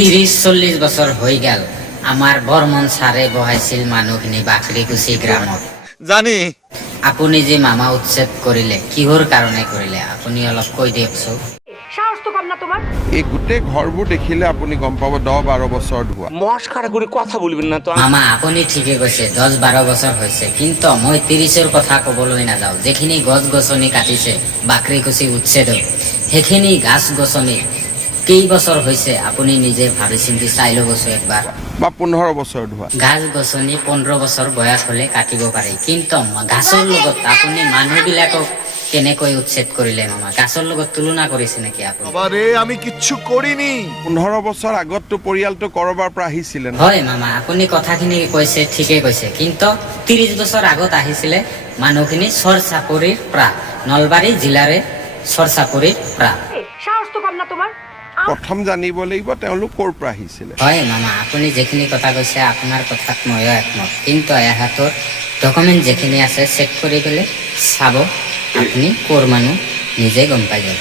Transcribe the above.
তিরিশ চল্লিশ বছৰ হৈ গেল। আমাৰ বৰ্মন ছাৰে বহাইছিল মানুহখিনি বাকৰিকুচি গ্ৰামত। জানি। আপুনি যে মামা উচ্ছেদ কৰিলে কিহৰ কাৰণে কৰিলে আপুনি অলপ কৈ দিয়কচোন। এই গোটেই ঘৰবোৰ দেখিলে আপুনি গম পাব দহ বাৰ বছৰত হোৱা মস্কারা করে কথা বলবেন না তো মামা আপুনি ঠিকে কৈছে দহ বাৰ বছৰ হৈছে। কিন্তু মই ত্ৰিছৰ কথা ক'বলৈ নাযাওঁ। যিখিনি গছ গছনি কাটিছে বাকৰিকুচি উচ্ছেদক সেইখিনি গাছ গছনি কেইবছৰ হৈছে আপুনি নিজে ভাবি চিন্তি চাই ল'বচোন একবাৰ। বা পোন্ধৰ বছৰত হোৱা। গাছ গছনি পোন্ধৰ বছৰ বয়স হ'লে কাটিব পাৰি। কিন্তু গাছৰ লগত আপুনি মানুহবিলাকক কেনেকৈ উচ্ছেদ কৰিলে মামা? গাছৰ লগত তুলনা কৰিছে নেকি আপুনি? বাবারে আমি কিচ্ছু করিনি পোন্ধৰ বছৰ আগততো পৰিয়ালটো কৰবাৰ পৰা আহিছিলে ন? হয় মামা আপুনি কথাখিনি কৈছে ঠিকে কৈছে। কিন্তু ত্ৰিশ বছৰ আগত আহিছিলে মানুহখিনি চৰ চাপৰিৰ পৰা নলবাৰী জিলাৰে চৰ চাপৰিৰ পৰা। সাহস তো কম না তোমার প্ৰথম জানিব লাগিব তেওঁলোক ক'ৰ পৰা আহিছিলে। হয় মামা আপুনি যিখিনি কথা কৈছে আপোনাৰ কথাত ময়ো একমত। কিন্তু এহাতৰ ডকুমেণ্ট যিখিনি আছে চেক কৰি পেলাই চাব আপুনি ক'ৰ মানুহ নিজে গম পাই যাব।